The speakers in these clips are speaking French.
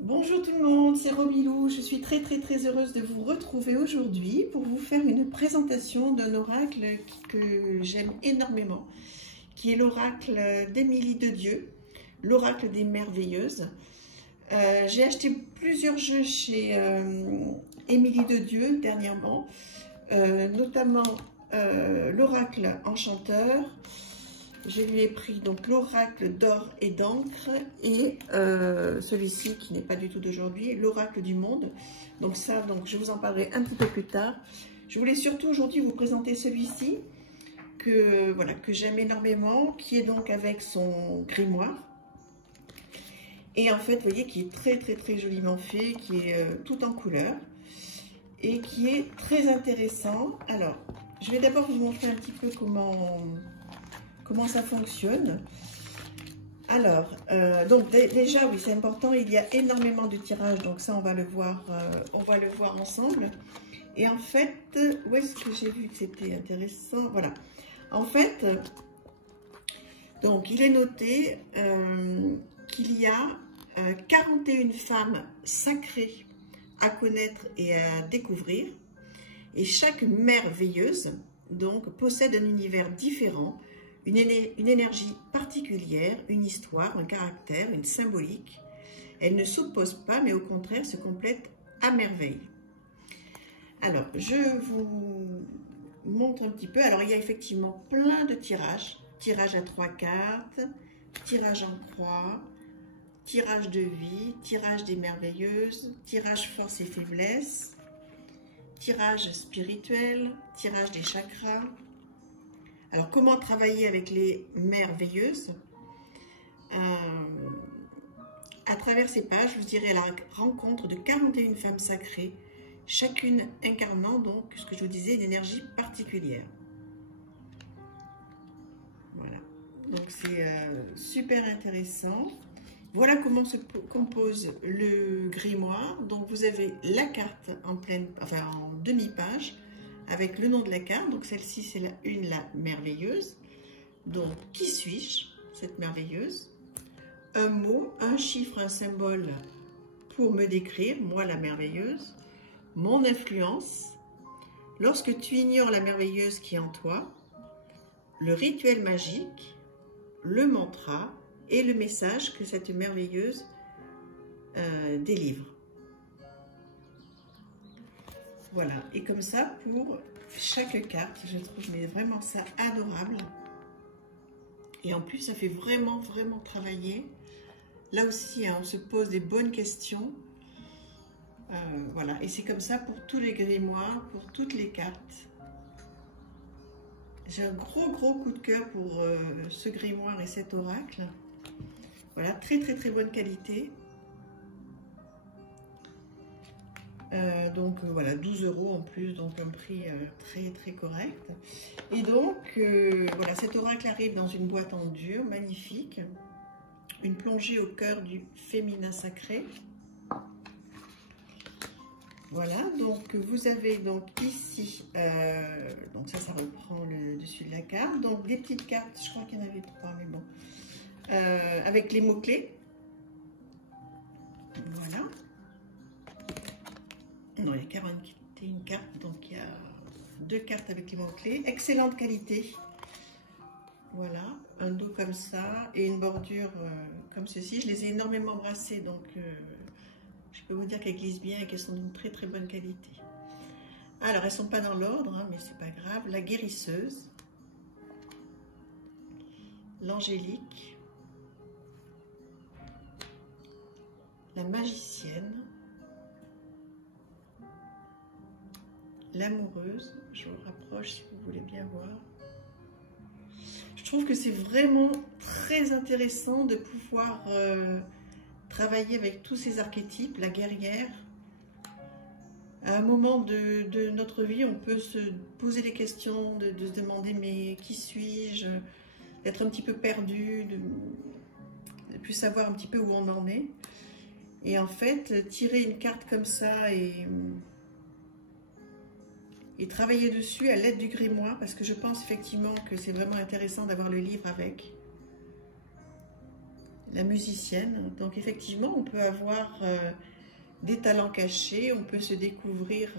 Bonjour tout le monde, c'est Romilou. Je suis très heureuse de vous retrouver aujourd'hui pour vous faire une présentation d'un oracle que j'aime énormément, qui est l'oracle d'Émilie de Dieu, l'oracle des merveilleuses. J'ai acheté plusieurs jeux chez Émilie de Dieu dernièrement, notamment l'oracle enchanteur. Je lui ai pris donc l'oracle d'or et d'encre et celui-ci qui n'est pas du tout d'aujourd'hui, l'oracle du monde. Donc ça, je vous en parlerai un petit peu plus tard. Je voulais surtout aujourd'hui vous présenter celui-ci que j'aime énormément, qui est donc avec son grimoire. Et en fait, vous voyez, qui est très joliment fait, qui est tout en couleur et qui est très intéressant. Alors, je vais d'abord vous montrer un petit peu comment ça fonctionne. Alors, donc déjà, oui, c'est important, il y a énormément de tirages, donc ça, on va le voir ensemble. Et en fait, où est-ce que j'ai vu que c'était intéressant? Voilà. En fait, donc, il est noté qu'il y a 41 femmes sacrées à connaître et à découvrir. Et chaque merveilleuse, donc, possède un univers différent, une énergie particulière, une histoire, un caractère, une symbolique. Elle ne s'oppose pas, mais au contraire se complète à merveille. Alors, je vous montre un petit peu. Alors, il y a effectivement plein de tirages. Tirage à 3 cartes, tirage en croix, tirage de vie, tirage des merveilleuses, tirage force et faiblesse, tirage spirituel, tirage des chakras. Alors, comment travailler avec les merveilleuses? À travers ces pages, je vous dirai la rencontre de 41 femmes sacrées, chacune incarnant donc, ce que je vous disais, une énergie particulière. Voilà, donc c'est super intéressant. Voilà comment se compose le grimoire. Donc, vous avez la carte en demi-page, avec le nom de la carte. Donc celle-ci c'est la merveilleuse. Donc qui suis-je, cette merveilleuse? Un mot, un chiffre, un symbole pour me décrire, moi la merveilleuse. Mon influence. Lorsque tu ignores la merveilleuse qui est en toi. Le rituel magique, le mantra et le message que cette merveilleuse délivre. Voilà, et comme ça pour chaque carte, je trouve mais vraiment ça adorable. Et en plus, ça fait vraiment travailler. Là aussi, hein, on se pose des bonnes questions. Voilà, et c'est comme ça pour tous les grimoires, pour toutes les cartes. J'ai un gros coup de cœur pour ce grimoire et cet oracle. Voilà, très bonne qualité. Donc voilà, 12 € en plus, donc un prix très correct. Et donc voilà, cet oracle arrive dans une boîte en dur, magnifique, une plongée au cœur du féminin sacré. Voilà, donc vous avez donc ici, donc ça reprend le dessus de la carte, donc des petites cartes, je crois qu'il y en avait 3, mais bon, avec les mots-clés. Voilà. Non, il y a 41 cartes, donc il y a 2 cartes avec les mots-clés. Excellente qualité. Voilà, un dos comme ça et une bordure comme ceci. Je les ai énormément brassées, donc je peux vous dire qu'elles glissent bien et qu'elles sont d'une très bonne qualité. Alors, elles ne sont pas dans l'ordre, hein, mais c'est pas grave. La guérisseuse, l'angélique, la magicienne, l'amoureuse, je vous rapproche si vous voulez bien voir. Je trouve que c'est vraiment très intéressant de pouvoir travailler avec tous ces archétypes, la guerrière. À un moment de notre vie, on peut se poser des questions, de se demander mais qui suis-je, d'être un petit peu perdu, de plus savoir un petit peu où on en est. Et en fait, tirer une carte comme ça et travailler dessus à l'aide du grimoire, parce que je pense effectivement que c'est vraiment intéressant d'avoir le livre avec. la musicienne. Donc effectivement, on peut avoir des talents cachés, on peut se découvrir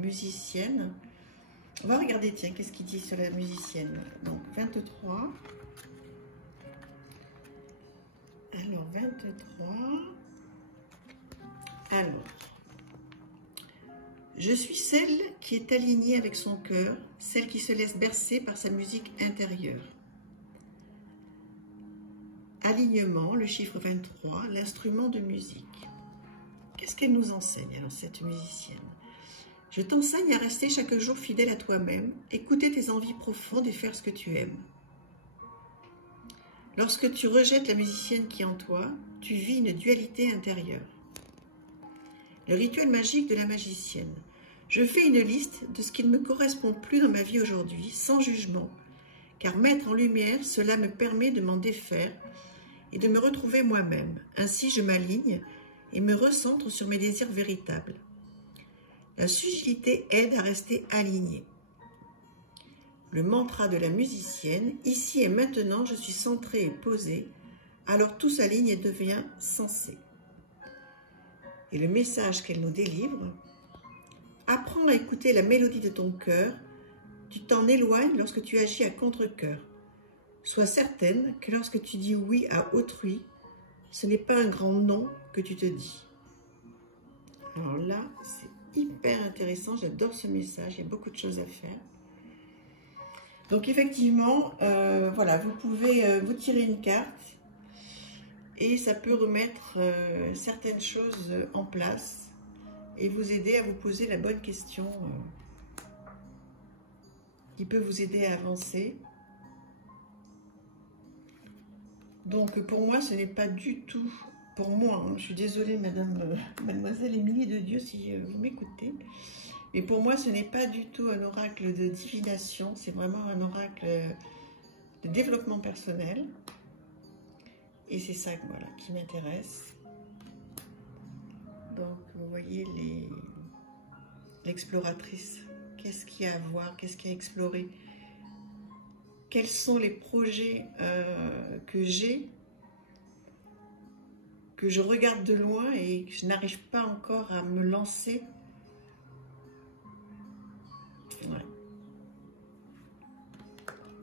musicienne. On va regarder, tiens, qu'est-ce qu'il dit sur la musicienne. Donc 23. Alors 23. Alors, je suis celle qui est alignée avec son cœur, celle qui se laisse bercer par sa musique intérieure. Alignement, le chiffre 23, l'instrument de musique. Qu'est-ce qu'elle nous enseigne, alors, cette musicienne? Je t'enseigne à rester chaque jour fidèle à toi-même, écouter tes envies profondes et faire ce que tu aimes. Lorsque tu rejettes la musicienne qui est en toi, tu vis une dualité intérieure. Le rituel magique de la magicienne. Je fais une liste de ce qui ne me correspond plus dans ma vie aujourd'hui, sans jugement, car mettre en lumière, cela me permet de m'en défaire et de me retrouver moi-même. Ainsi, je m'aligne et me recentre sur mes désirs véritables. La subtilité aide à rester aligné. Le mantra de la musicienne, ici et maintenant, je suis centrée et posée, alors tout s'aligne et devient sensé. Et le message qu'elle nous délivre, apprends à écouter la mélodie de ton cœur, tu t'en éloignes lorsque tu agis à contre-cœur. Sois certaine que lorsque tu dis oui à autrui, ce n'est pas un grand non que tu te dis. Alors là, c'est hyper intéressant, j'adore ce message, il y a beaucoup de choses à faire. Donc effectivement, voilà, vous pouvez vous tirer une carte et ça peut remettre certaines choses en place et vous aider à vous poser la bonne question qui peut vous aider à avancer. Donc pour moi, ce n'est pas du tout, pour moi, hein, je suis désolée mademoiselle Émilie de Dieu si vous m'écoutez, mais pour moi ce n'est pas du tout un oracle de divination, c'est vraiment un oracle de développement personnel. Et c'est ça voilà, qui m'intéresse. Donc vous voyez l'exploratrice, qu'est-ce qu'il y a à voir, qu'est-ce qu'il y a à explorer, quels sont les projets que j'ai, que je regarde de loin et que je n'arrive pas encore à me lancer. Ouais.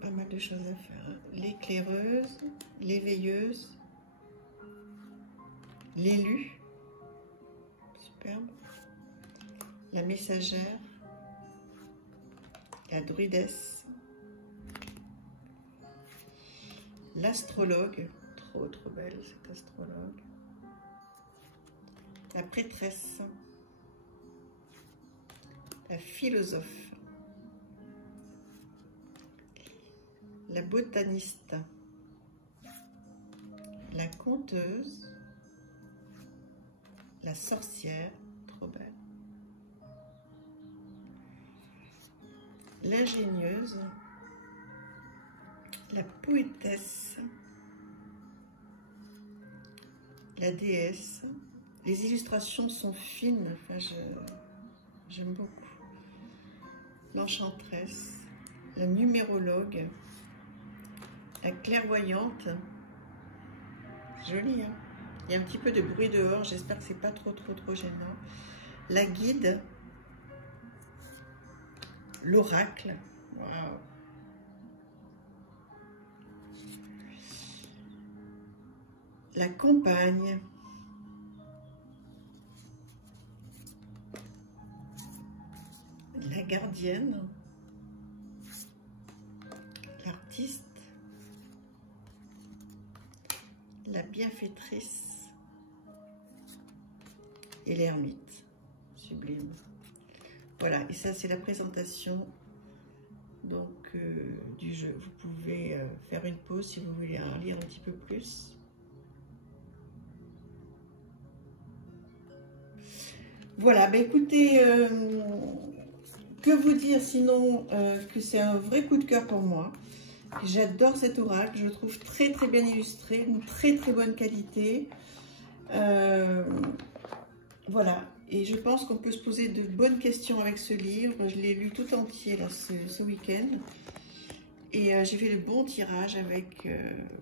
Pas mal de choses à faire. Hein. L'éclaireuse, l'éveilleuse, l'élu, superbe, la messagère, la druidesse, l'astrologue, trop belle cette astrologue, la prêtresse, la philosophe, la botaniste, la conteuse, la sorcière, trop belle, l'ingénieuse, la poétesse, la déesse. Les illustrations sont fines, enfin j'aime beaucoup. L'enchanteresse, la numérologue, la clairvoyante, joli hein. Il y a un petit peu de bruit dehors, j'espère que c'est pas trop gênant. La guide, l'oracle, waouh. La compagne, la gardienne, l'artiste, la bienfaitrice et l'ermite. Sublime. Voilà, et ça c'est la présentation donc du jeu. Vous pouvez faire une pause si vous voulez en lire un petit peu plus. Voilà, bah écoutez, que vous dire sinon que c'est un vrai coup de cœur pour moi. J'adore cet oracle, je le trouve très bien illustré, une très bonne qualité. Voilà, et je pense qu'on peut se poser de bonnes questions avec ce livre. Je l'ai lu tout entier là, ce week-end. Et j'ai fait le bon tirage avec,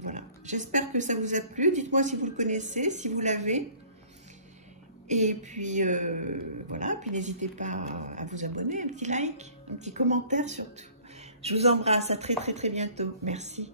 voilà. J'espère que ça vous a plu. Dites-moi si vous le connaissez, si vous l'avez. Et puis, voilà. Puis n'hésitez pas à vous abonner, un petit like, un petit commentaire surtout. Je vous embrasse. À très, très, très bientôt. Merci.